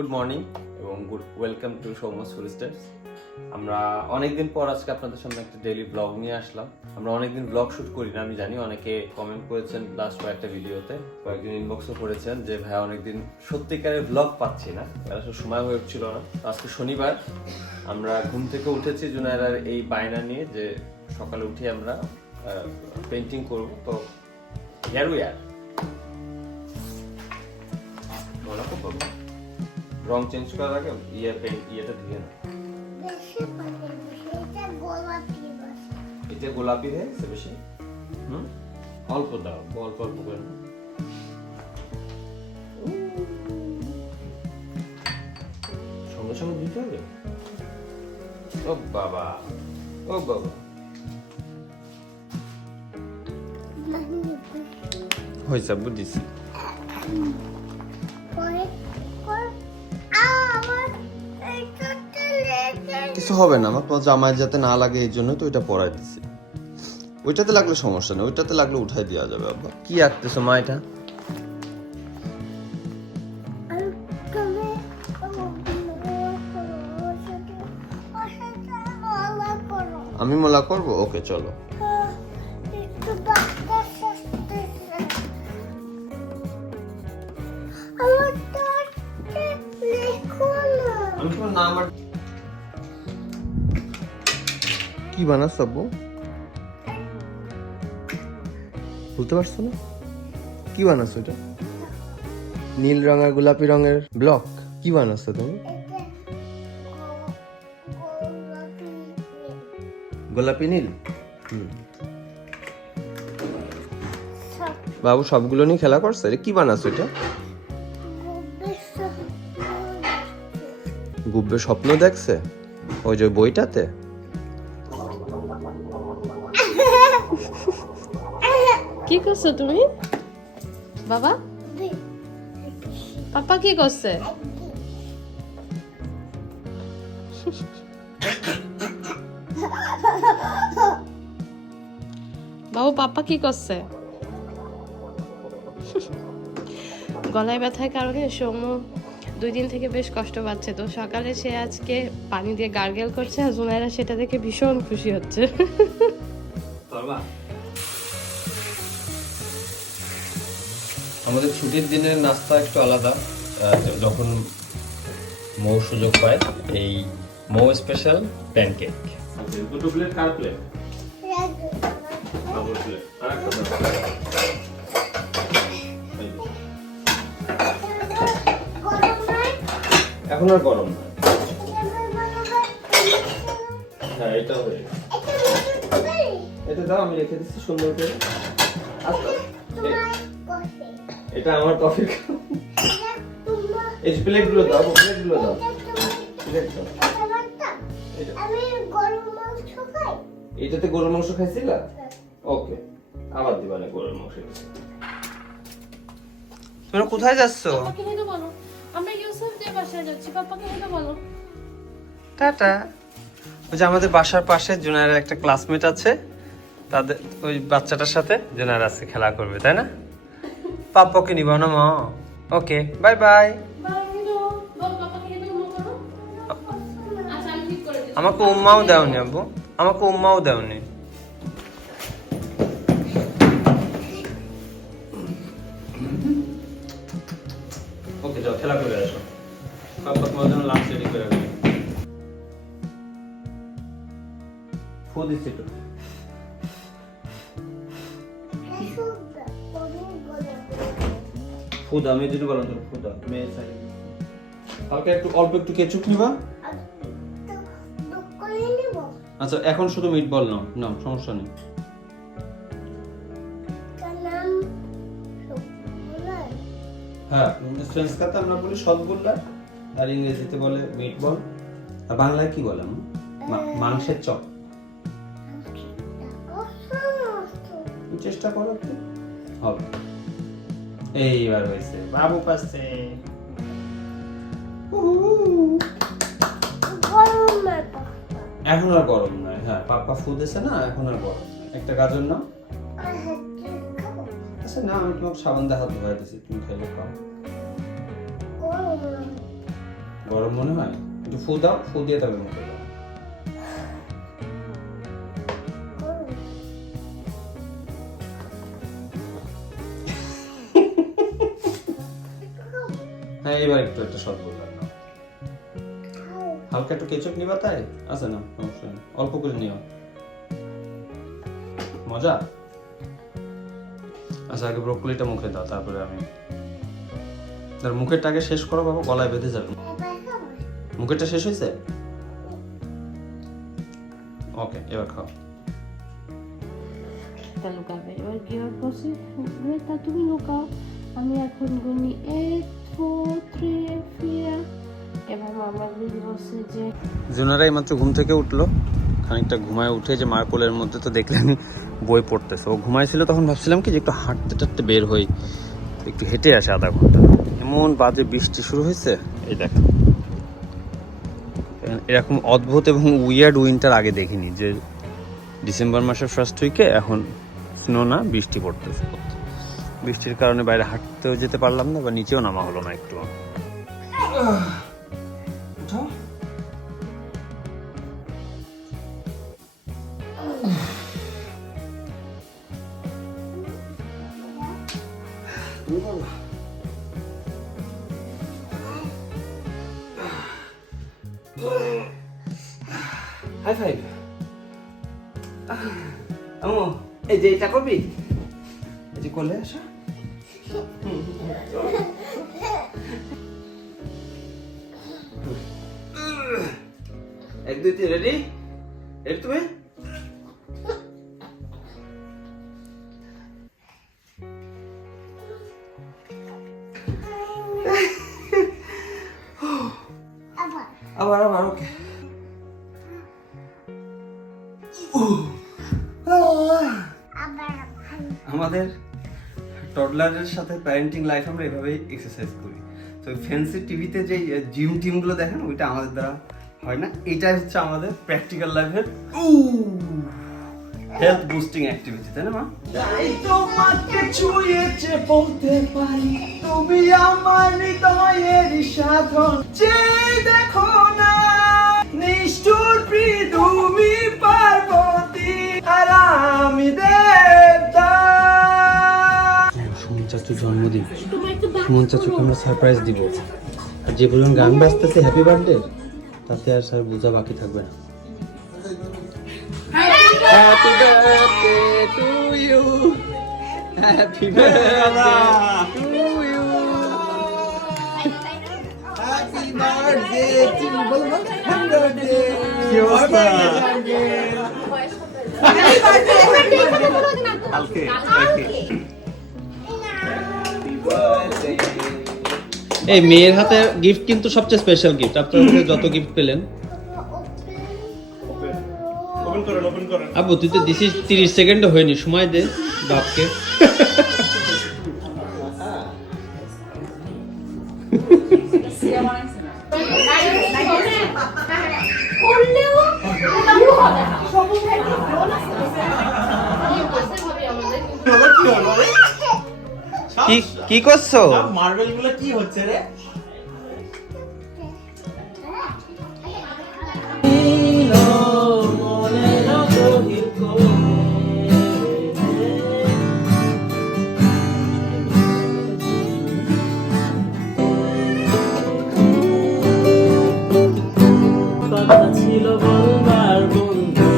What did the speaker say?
Good morning এবং good welcome to সৌমস ফুল আমরা অনেকদিন পর আজকে আপনাদের সামনে একটা ডেইলি ব্লগ নিয়ে আসলাম। আমরা অনেকদিন ব্লগ শুট করি না, আমি জানি অনেকে কমেন্ট করেছেন লাস্ট কয়েকটা ভিডিওতে কয়েকদিন ইনবক্সও করেছেন যে, ভাই, অনেকদিন সত্যিকারের ব্লগ পাচ্ছি না। আসলে সময় হয়ে উঠছিল না। আজকে শনিবার, আমরা ঘুম থেকে উঠেছি জুনায়রার এই বায়না নিয়ে যে সকালে উঠে আমরা পেন্টিং করব। তো ইয়ার উই আর বলা করব রং চেঞ্জ করার আগে ইয়ে পেন্ট ইয়েটা দিয়ে না এটা গোলাপি বাসা। এটা গোলাপি হয়ে গেছে বেশি? হুম? অল্প দাও অল্প অল্প করে। সঙ্গে সঙ্গে দিতে হবে? ও বাবা ও বাবা। হয়েছে বুঝিছি কিছু হবে না আমার তোমার জামায় যাতে না লাগে এই জন্য তো ওইটা পরাই দিছি। ওইটাতে লাগলে সমস্যা নেই ওইটাতে লাগলে উঠাই দেওয়া যাবে আব্বা। কি আঁকতেছো মা এটা? আমি মোলা করব? ওকে চলো। আমার ডাক্তার লেখো আমি তোমার নাম কি বানাস আব্বু? বুঝতে পারছ না? কি বানাস এটা নীল রঙের গোলাপি রঙের ব্লক কি বানাচ্ছো তুমি? গোলাপি নীল? বাবু সবগুলো নিয়ে খেলা করছে? এটা কি বানাচ্ছো এটা গুব্বে স্বপ্ন দেখছে? ওই যে বইটাতে? কি করছ তুমি? বাবা? পাপা কি করছে? বাবু, পাপা কি করছে? গলায় ব্যথার কারণে সৌম্য দুই দিন থেকে বেশ কষ্ট পাচ্ছে। তো সকালে সে আজকে পানি দিয়ে গার্গেল করছে আর জুনাইরা সেটা দেখে ভীষণ খুশি হচ্ছে। করবা? আমাদের ছুটির দিনের নাস্তা একটু আলাদা। যখন মৌ সুযোগ পায় এই মৌ স্পেশাল প্যানকেক দুটো প্লেট কার প্লেট প্লেট এখন আর গরম না। হ্যাঁ এটা হয়ে এটা দাও আমি রেখে দিচ্ছি সুন্দর করে। আচ্ছা। এটা আমার কফি এই প্লেটগুলো দাও প্লেটগুলো দাও। প্লেট এইটাতে গরুর মাংস খাইছিলা? ওকে আবার দিবা না গরুর মাংস। তোমরা কোথায় যাচ্ছ? পাপাকে হেঁটে বলো। বাসায় যাচ্ছি পাপাকে হেঁটে বলো। টাটা। ওই যে আমাদের বাসার পাশে জুনায়ের একটা ক্লাসমেট আছে। তাদের ওই বাচ্চাটার সাথে? জুনায়ের আজকে খেলা করবে তাই না? পাপ্পাকে নিব না মা। Okay bye bye. বাই হেঁটে বল পাপাকে হেঁটে উম্মা করো আচ্ছা আমি ঠিক করে দিচ্ছি আমাকে উম্মাও দেওনি আব্বু। আমাকে উম্মাও দেওনি। ওকে যাও খেলা করে আসো। পাপা তোমার জন্য লাঞ্চ রেডি করে রাখবে। ফু দিচ্ছি ফুদা আমি যদি বললাম তোর ফুদা মেয়ে সাইড হালকা একটু অল্প একটু কেচুপ নিবা। আচ্ছা এখন শুধু মিট বল নাও নাও সমস্যা নেই। হ্যাঁ আমরা বলি সদগুল্লা আর ইংরেজিতে বলে মিট বল আর বাংলায় কি বলে মাংসের চপ। তুমি চেষ্টা করো হবে। এইবার হয়েছে। বাবু পাচ্ছে এখন আর গরম নয়। হ্যাঁ পাপা ফুদেছে না এখন আর গরম। একটা গাজর নাও। আচ্ছা না আমি তোমাকে সাবান দিয়ে হাত ধোয়া দিছি তুমি খাইলে খাও। গরম। মনে হয়? একটু ফু দাও ফু দিয়ে তবে মুখে দাও। হ্যাঁ এবার একটু, একটা শর্ট বললাম। হালকা একটু কেচপ নিবা তাই? আছে না, সমস্যা। অল্প করে নিও। মজা? আচ্ছা আগে ব্রোকলিটা মুখে দাও, তারপরে আমি। তার মুখেরটা আগে শেষ করো বাবা, গলায় বেঁধে যাবে। মুখেরটা শেষ হয়েছে? ওকে, এবার খাও। লুকাবে। এবার বসে তা তুমি লুকাও। আমি এখন গুনি এইট জুনারা এইমাত্র ঘুম থেকে উঠল। খানিকটা ঘুমায় উঠে যে মার কোলের মধ্যে তো দেখলেন বই পড়তেছে। ও ঘুমাইছিল তখন ভাবছিলাম কি যে একটু হাঁটতে টাটতে বের হই। একটু হেঁটে আসে আধা ঘণ্টা। এমন বাজে বৃষ্টি শুরু হয়েছে। এই দেখেন এরকম অদ্ভুত এবং উইয়ার্ড উইন্টার আগে দেখিনি যে ডিসেম্বর মাসের ফার্স্ট উইকে এখন স্নো না, বৃষ্টি পড়তেছে। বৃষ্টির কারণে বাইরে হাঁটতেও যেতে পারলাম না বা নিচেও নামা হলো না একটু। হাই ফাইভ আমো এই যে এটা করবি? এই যে করলে আসা। এক, দুই, তিন রেডি রেডি তুমি? টডলারের সাথে প্যারেন্টিং লাইফ আমরা এভাবেই এক্সারসাইজ করি। তো ফ্যান্সি টিভিতে যে জিম টিমগুলো দেখেন, ওইটা আমাদের দ্বারা হয় না। এটাই হচ্ছে আমাদের প্র্যাকটিক্যাল লাইফের হেলথ বুস্টিং অ্যাক্টিভিটি তাই না মা? তাই তোমাকে ছুঁয়েছে বলতে পারি, তুমি আমার হৃদয়ের সাধন। যে দেখো জন্মদিন। সুমন চাচুকে আমরা সারপ্রাইজ দিব। আর যে পরিমাণ গান বাজতেছে হ্যাপি বার্থডে তাতে আর স্যার বোঝা বাকি থাকবে না। Happy birthday to you happy birthday to you happy birthday to কি অবস্থা কালকে এই মেয়ের হাতে গিফট কিন্তু সবচেয়ে স্পেশাল গিফট আপনার যত গিফট পেলেন। আবু তুই তো দিছিস তিরিশ সেকেন্ড হয়নি সময় দে বাপকে। কি কি করছ? মার্বেলগুলো কি হচ্ছে রে? ছিল বলবার বন্ধু